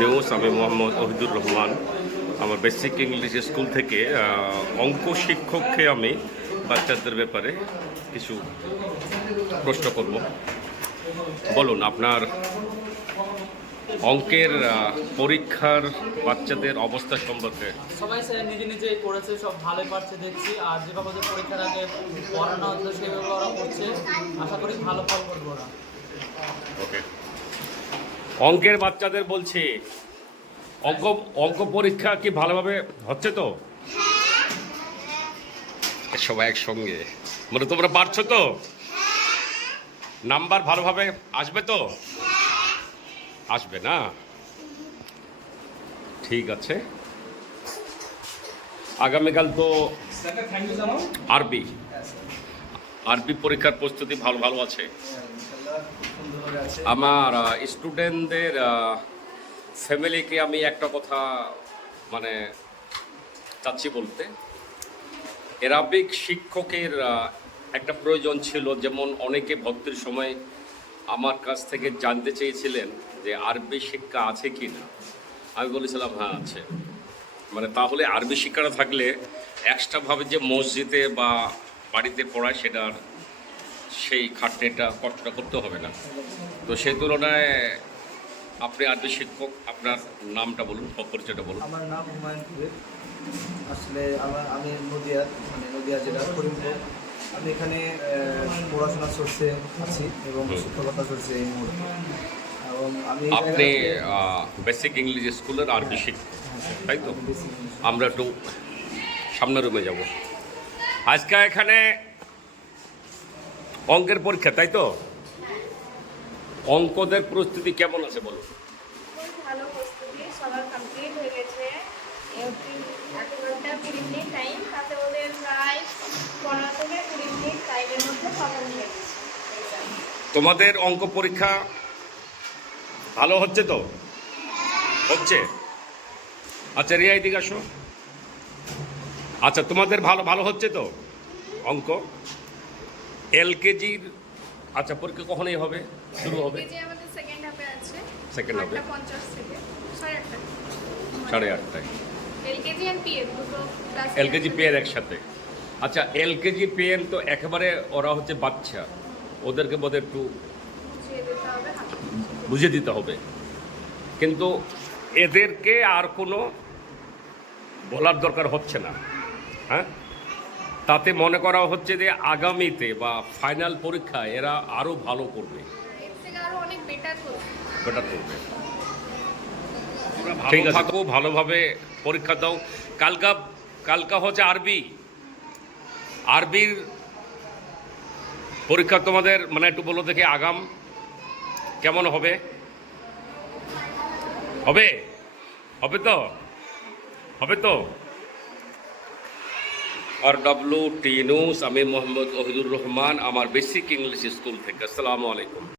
News. আমি মোহাম্মদ ওহিদুর রহমান। আমার basic English school থেকে অঙ্ক শিক্ষককে আমি বাচ্চাদের ব্যাপারে কিছু প্রশ্ন করব। বলুন, আপনার অঙ্কের পরীক্ষার বাচ্চাদের অবস্থা সম্পর্কে। সবাই স্যার নিজে নিজেই করেছে, সব ভালোই পারছে দেখছি। আর যেভাবে যে পরীক্ষার আগে পড়ানো হতো সেভাবে ওরা করছে। আশা করি ভালো ফল করবে ওরা। ওকে, অঙ্কের বাচ্চাদের বলছি, অঙ্ক অঙ্ক পরীক্ষা কি ভালোভাবে হচ্ছে তো? সবাই একসঙ্গে, মানে তোমরা পারছো তো? নাম্বার ভালোভাবে আসবে তো? আসবে না? ঠিক আছে। আগামীকাল তো আরবি আরবি পরীক্ষার প্রস্তুতি ভালো ভালো আছে। আমার স্টুডেন্টদের ফ্যামিলিকে আমি একটা কথা মানে চাচ্ছি বলতে, অ্যারাবিক শিক্ষকের একটা প্রয়োজন ছিল। যেমন অনেকে ভর্তির সময় আমার কাছ থেকে জানতে চেয়েছিলেন যে আরবি শিক্ষা আছে কি না। আমি বলেছিলাম হ্যাঁ আছে। মানে তাহলে আরবি শিক্ষাটা থাকলে এক্সট্রাভাবে যে মসজিদে বা বাড়িতে পড়ায় সেটার সেই খাটনিটা কষ্টটা করতে হবে না। তো সেই তুলনায় আপনি আরবি শিক্ষক, আপনার নামটা বলুন, পরিচয়টা বলুন। আমার নাম হুমায়ুন কবির। আসলে আমি নদিয়া জেলার করিমপুর। আমি এখানে পড়াশোনা সোর্সে আছি এবং শিক্ষকতা সোর্সে এই মুহূর্তে। এবং আপনি বেসিক ইংলিশ স্কুলের আরবি শিক্ষক, তাই তো? আমরা একটু সামনের রুমে যাব। আজকে এখানে অঙ্কের পরীক্ষা, তাই তো? অঙ্কদের প্রস্তুতি কেমন আছে বলুন? ভালো প্রস্তুতি, সবার কমপ্লিট হয়ে গেছে। 1 ঘন্টা 20 মিনিট টাইম, তাতে ওদের প্রায় 15 থেকে 20 মিনিট টাইমের মধ্যে খতম হয়ে গেছে। তোমাদের অঙ্ক পরীক্ষা ভালো হচ্ছে তো? হচ্ছে? আচ্ছা রিয়া, এদিকে আসো। আচ্ছা, তোমাদের ভালো ভালো হচ্ছে তো অঙ্ক? এলকেজির আচ্ছা পরীক্ষা কখনই হবে, শুরু হবে? এলকেজি আমাদের সেকেন্ড হাফে আছে। সেকেন্ড হাফে 8:50 থেকে 8:30। 8:30টায় এলকেজি আর পিএম দুটো ক্লাস। এলকেজি পেয়ার একসাথে। আচ্ছা, এলকেজি পেয়ার তো একেবারে ওরা হচ্ছে বাচ্চা, ওদেরকে বোধহয় একটু বুঝিয়ে দিতে হবে। বুঝিয়ে দিতে হবে। কিন্তু এদেরকে আর কোনো বলার দরকার হচ্ছে না। হ্যাঁ, তাতে মনে করা হচ্ছে যে আগামীতে বা ফাইনাল পরীক্ষায় এরা আরও ভালো করবে, এর থেকে আরো অনেক বেটার করবে। বেটার করবে। ঠিক আছে, থাকো, ভালোভাবে পরীক্ষা দাও। কালকা হচ্ছে আরবির পরীক্ষা তোমাদের, মানে একটু বলো দেখি আগাম কেমন হবে? হবে হবে তো? হবে তো? RWT news. আমি মোহাম্মদ ওহিদুর রহমান, আমার বেসিক ইংলিশ স্কুল থেকে। আসসালামু আলাইকুম।